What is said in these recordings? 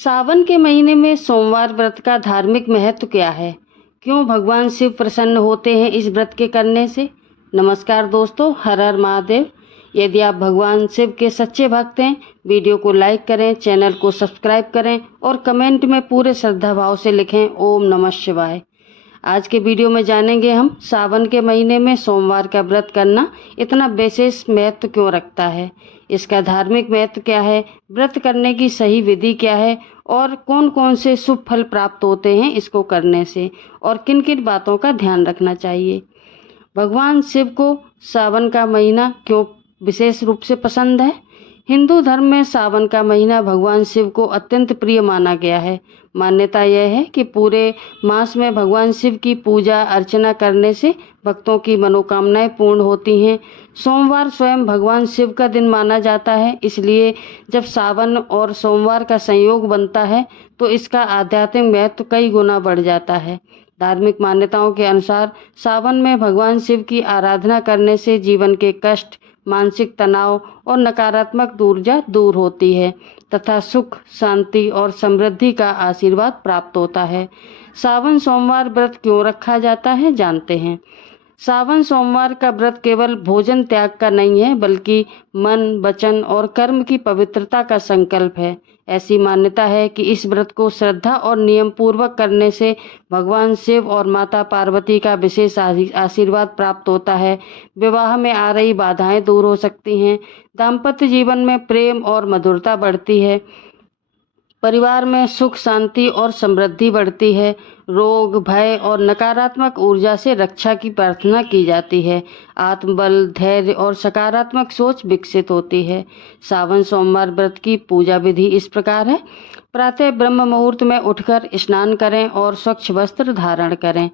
सावन के महीने में सोमवार व्रत का धार्मिक महत्व क्या है? क्यों भगवान शिव प्रसन्न होते हैं इस व्रत के करने से? नमस्कार दोस्तों, हर हर महादेव। यदि आप भगवान शिव के सच्चे भक्त हैं, वीडियो को लाइक करें, चैनल को सब्सक्राइब करें और कमेंट में पूरे श्रद्धा भाव से लिखें ओम नमः शिवाय। आज के वीडियो में जानेंगे हम सावन के महीने में सोमवार का व्रत करना इतना विशेष महत्व क्यों रखता है, इसका धार्मिक महत्व क्या है, व्रत करने की सही विधि क्या है और कौन कौन से शुभ फल प्राप्त होते हैं इसको करने से, और किन किन बातों का ध्यान रखना चाहिए। भगवान शिव को सावन का महीना क्यों विशेष रूप से पसंद है? हिंदू धर्म में सावन का महीना भगवान शिव को अत्यंत प्रिय माना गया है। मान्यता यह है कि पूरे मास में भगवान शिव की पूजा अर्चना करने से भक्तों की मनोकामनाएं पूर्ण होती हैं। सोमवार स्वयं भगवान शिव का दिन माना जाता है, इसलिए जब सावन और सोमवार का संयोग बनता है तो इसका आध्यात्मिक महत्व कई गुना बढ़ जाता है। धार्मिक मान्यताओं के अनुसार सावन में भगवान शिव की आराधना करने से जीवन के कष्ट, मानसिक तनाव और नकारात्मक ऊर्जा दूर होती है तथा सुख, शांति और समृद्धि का आशीर्वाद प्राप्त होता है। सावन सोमवार व्रत क्यों रखा जाता है, जानते हैं। सावन सोमवार का व्रत केवल भोजन त्याग का नहीं है, बल्कि मन, वचन और कर्म की पवित्रता का संकल्प है। ऐसी मान्यता है कि इस व्रत को श्रद्धा और नियम पूर्वक करने से भगवान शिव और माता पार्वती का विशेष आशीर्वाद प्राप्त होता है। विवाह में आ रही बाधाएं दूर हो सकती हैं, दाम्पत्य जीवन में प्रेम और मधुरता बढ़ती है, परिवार में सुख, शांति और समृद्धि बढ़ती है, रोग, भय और नकारात्मक ऊर्जा से रक्षा की प्रार्थना की जाती है, आत्मबल, धैर्य और सकारात्मक सोच विकसित होती है। सावन सोमवार व्रत की पूजा विधि इस प्रकार है। प्रातः ब्रह्म मुहूर्त में उठकर स्नान करें और स्वच्छ वस्त्र धारण करें।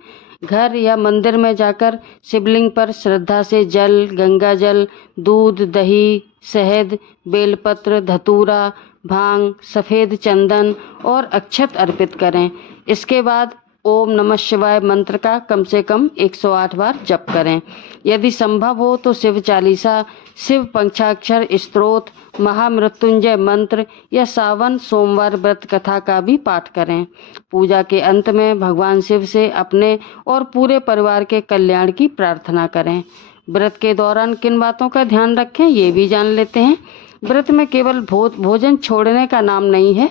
घर या मंदिर में जाकर शिवलिंग पर श्रद्धा से जल, गंगा जल, दूध, दही, शहद, बेलपत्र, धतूरा, भांग, सफ़ेद चंदन और अक्षत अर्पित करें। इसके बाद ओम नमः शिवाय मंत्र का कम से कम 108 बार जप करें। यदि संभव हो तो शिव चालीसा, शिव पंचाक्षर स्तोत्र, महामृत्युंजय मंत्र या सावन सोमवार व्रत कथा का भी पाठ करें। पूजा के अंत में भगवान शिव से अपने और पूरे परिवार के कल्याण की प्रार्थना करें। व्रत के दौरान किन बातों का ध्यान रखें, ये भी जान लेते हैं। व्रत में केवल भोजन छोड़ने का नाम नहीं है।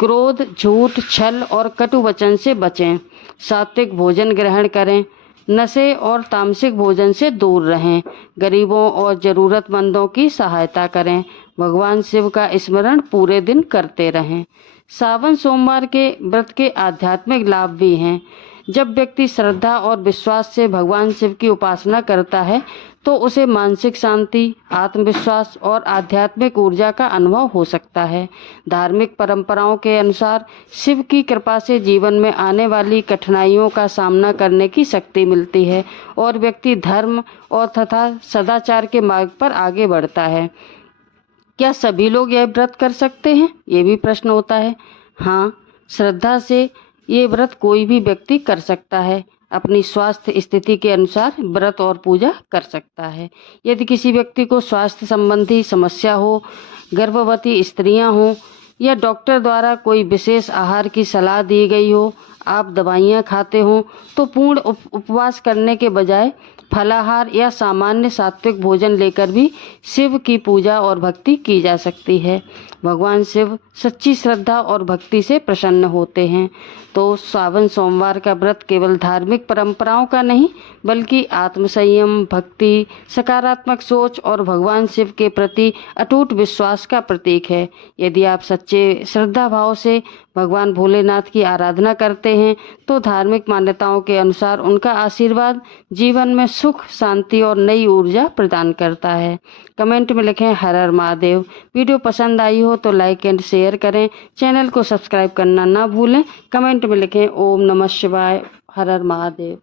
क्रोध, झूठ, छल और कटु वचन से बचें। सात्विक भोजन ग्रहण करें। नशे और तामसिक भोजन से दूर रहें। गरीबों और जरूरतमंदों की सहायता करें। भगवान शिव का स्मरण पूरे दिन करते रहें। सावन सोमवार के व्रत के आध्यात्मिक लाभ भी हैं। जब व्यक्ति श्रद्धा और विश्वास से भगवान शिव की उपासना करता है तो उसे मानसिक शांति, आत्मविश्वास और आध्यात्मिक ऊर्जा का अनुभव हो सकता है। धार्मिक परंपराओं के अनुसार शिव की कृपा से जीवन में आने वाली कठिनाइयों का सामना करने की शक्ति मिलती है और व्यक्ति धर्म और तथा सदाचार के मार्ग पर आगे बढ़ता है। क्या सभी लोग यह व्रत कर सकते हैं, ये भी प्रश्न होता है। हाँ, श्रद्धा से ये व्रत कोई भी व्यक्ति कर सकता है। अपनी स्वास्थ्य स्थिति के अनुसार व्रत और पूजा कर सकता है। यदि किसी व्यक्ति को स्वास्थ्य संबंधी समस्या हो, गर्भवती स्त्रियां हों या डॉक्टर द्वारा कोई विशेष आहार की सलाह दी गई हो, आप दवाइयां खाते हो, तो पूर्ण उपवास करने के बजाय फलाहार या सामान्य सात्विक भोजन लेकर भी शिव की पूजा और भक्ति की जा सकती है। भगवान शिव सच्ची श्रद्धा और भक्ति से प्रसन्न होते हैं। तो सावन सोमवार का व्रत केवल धार्मिक परंपराओं का नहीं, बल्कि आत्मसंयम, भक्ति, सकारात्मक सोच और भगवान शिव के प्रति अटूट विश्वास का प्रतीक है। यदि आप सच्चे श्रद्धा भाव से भगवान भोलेनाथ की आराधना करते हैं तो धार्मिक मान्यताओं के अनुसार उनका आशीर्वाद जीवन में सुख, शांति और नई ऊर्जा प्रदान करता है। कमेंट में लिखें हर हर महादेव। वीडियो पसंद आई हो तो लाइक एंड शेयर करें। चैनल को सब्सक्राइब करना ना भूलें। कमेंट में लिखें ओम नमः शिवाय, हर हर महादेव।